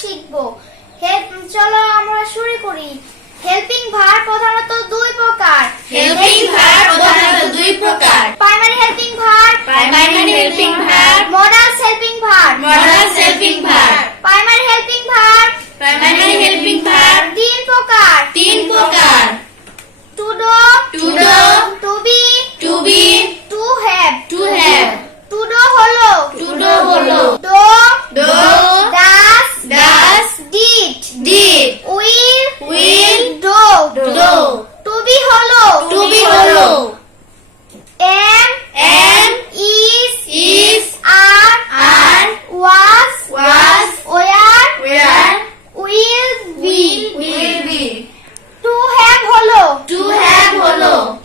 শিখব। চলো আমরা শুরু করি। হেল্পিং ভার প্রধানত দুই প্রকার। হেল্পিং ভার প্রধানত দুই প্রকার। Primary helping verb primary helping verb. Modal helping verb. Modal helping verb. 홀로.